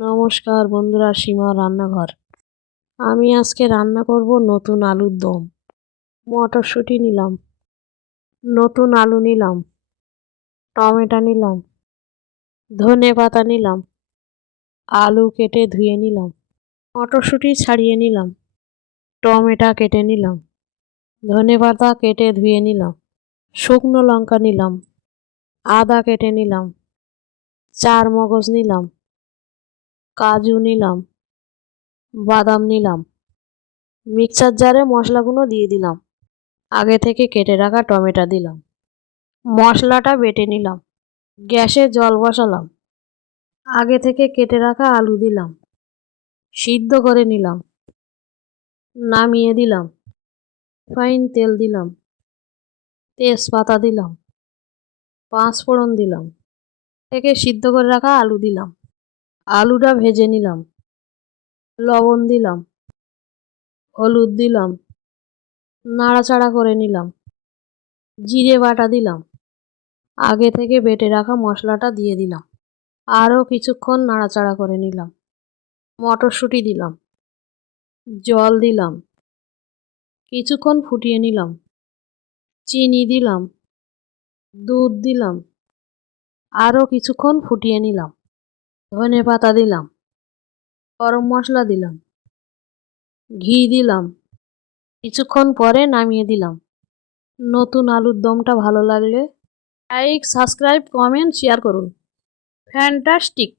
নমস্কার বন্ধুরা, সীমা রান্নাঘর। আমি আজকে রান্না করব নতুন আলুর দম। মটরশুঁটি নিলাম, নতুন আলু নিলাম, টমেটো নিলাম, ধনে পাতা নিলাম, আলু কেটে ধুয়ে নিলাম, মটরশুঁটি ছাড়িয়ে নিলাম, টমেটো কেটে নিলাম, ধনে পাতা কেটে ধুয়ে নিলাম, শুকনো লঙ্কা নিলাম, আদা কেটে নিলাম, চার মগজ নিলাম, কাজু নিলাম, বাদাম নিলাম। মিক্সার জারে মশলাগুলো দিয়ে দিলাম। আগে থেকে কেটে রাখা টমেটো দিলাম, মশলাটা বেটে নিলাম। গ্যাসে জল বসালাম, আগে থেকে কেটে রাখা আলু দিলাম, সিদ্ধ করে নিলাম, নামিয়ে দিলাম। রিফাইন তেল দিলাম, তেজপাতা দিলাম, পাঁচফোড়ন দিলাম, থেকে সিদ্ধ করে রাখা আলু দিলাম, আলুটা ভেজে নিলাম। লবণ দিলাম, হলুদ দিলাম, নাড়াচাড়া করে নিলাম। জিরে বাটা দিলাম, আগে থেকে বেটে রাখা মশলাটা দিয়ে দিলাম। আরও কিছুক্ষণ নাড়াচাড়া করে নিলাম। মটরশুঁটি দিলাম, জল দিলাম, কিছুক্ষণ ফুটিয়ে নিলাম। চিনি দিলাম, দুধ দিলাম, আরও কিছুক্ষণ ফুটিয়ে নিলাম। ধনে পাতা দিলাম, গরম মশলা দিলাম, ঘি দিলাম, কিছুক্ষণ পরে নামিয়ে দিলাম। নতুন আলুর দমটা ভালো লাগলে লাইক, সাবস্ক্রাইব, কমেন্ট, শেয়ার করুন। ফ্যান্টাস্টিক।